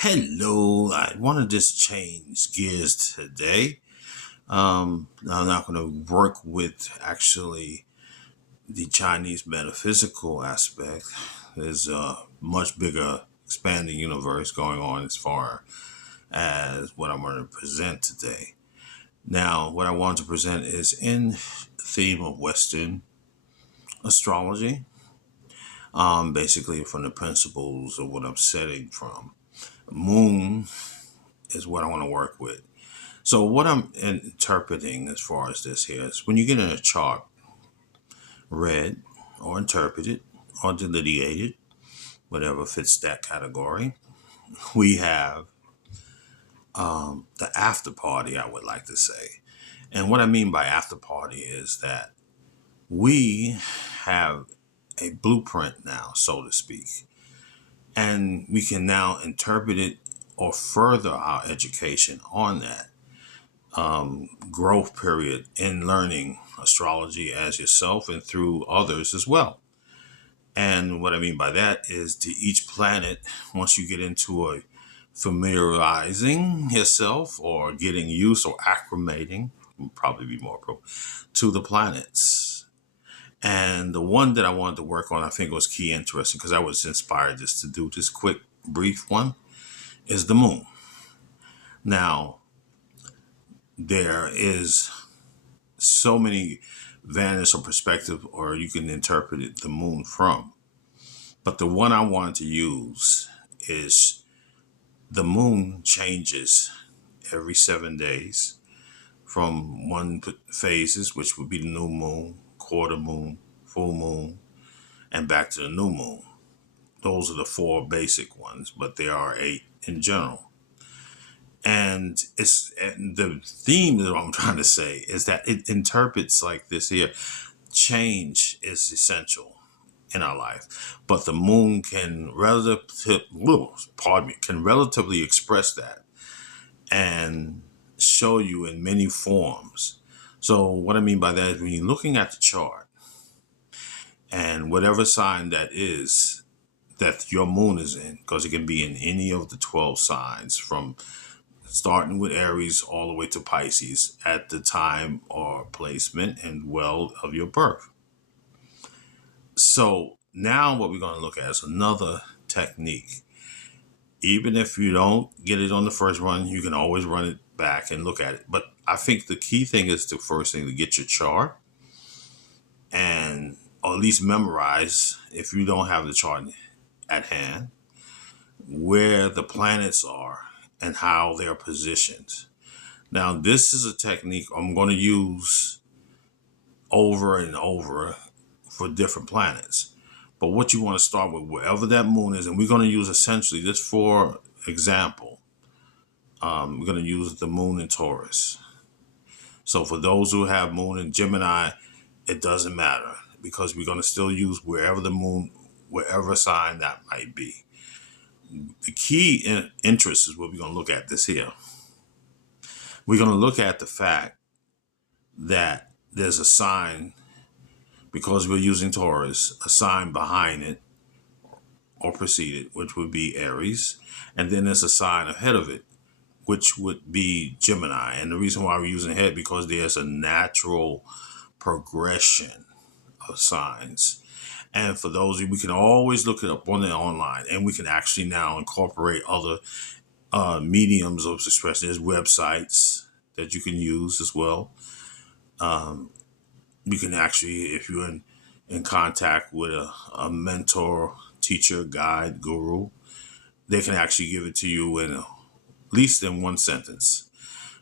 Hello, I want to just change gears today. I'm not going to work with actually the Chinese metaphysical aspect. There's a much bigger, expanding universe going on as far as what I'm going to present today. Now, what I want to present is in the theme of Western astrology, basically from the principles of what I'm setting from. Moon is what I want to work with. So what I'm interpreting as far as this here is when you get in a chart, read or interpreted or delineated, whatever fits that category, we have the after party, I would like to say. And what I mean by after party is that we have a blueprint now, so to speak, and we can now interpret it or further our education on that growth period in learning astrology as yourself and through others as well. And what I mean by that is to each planet, once you get into a familiarizing yourself or getting used or acclimating, would probably be more appropriate, to the planets. And the one that I wanted to work on, I think was key interesting because I was inspired just to do this quick, brief one, is the moon. Now, there is so many vantage or perspective, or you can interpret it the moon from. But the one I wanted to use is the moon changes every 7 days from one phases, which would be the new moon, quarter moon, full moon, and back to the new moon. Those are the four basic ones, but there are eight in general. And the theme that I'm trying to say is that it interprets like this here. Change is essential in our life, but the moon can can relatively express that and show you in many forms. So what I mean by that is when you're looking at the chart and whatever sign that is that your moon is in, because it can be in any of the 12 signs from starting with Aries all the way to Pisces at the time or placement and well of your birth. So now what we're going to look at is another technique. Even if you don't get it on the first run, you can always run it back and look at it. But I think the key thing is the first thing to get your chart and or at least memorize, if you don't have the chart at hand, where the planets are and how they're positioned. Now, this is a technique I'm going to use over and over for different planets. But what you want to start with, wherever that moon is, and we're going to use essentially, just for example, we're going to use the moon in Taurus. So for those who have moon in Gemini, it doesn't matter because we're going to still use wherever the moon, wherever sign that might be. The key interest is what we're going to look at this here. We're going to look at the fact that there's a sign, because we're using Taurus, a sign behind it or preceded, which would be Aries. And then there's a sign ahead of it, which would be Gemini. And the reason why we're using head, because there's a natural progression of signs. And for those of you, we can always look it up on the online, and we can actually now incorporate other mediums of expression. There's websites that you can use as well. You can actually, if you're in contact with a mentor, teacher, guide, guru, they can actually give it to you in at least in one sentence.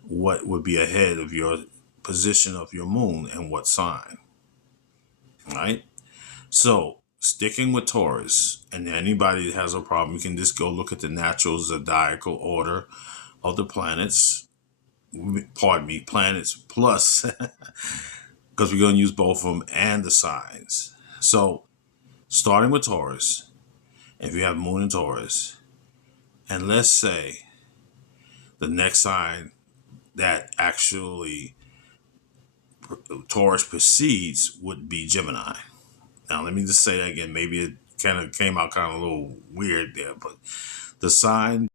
What would be ahead of your position of your moon and what sign, right? So sticking with Taurus, and anybody that has a problem, you can just go look at the natural zodiacal order of the planets. Pardon me, planets plus, because we're going to use both of them and the signs. So starting with Taurus, if you have moon in Taurus, and let's say the next sign that actually Taurus precedes would be Gemini. Now, let me just say that again. Maybe it kind of came out kind of a little weird there, but the sign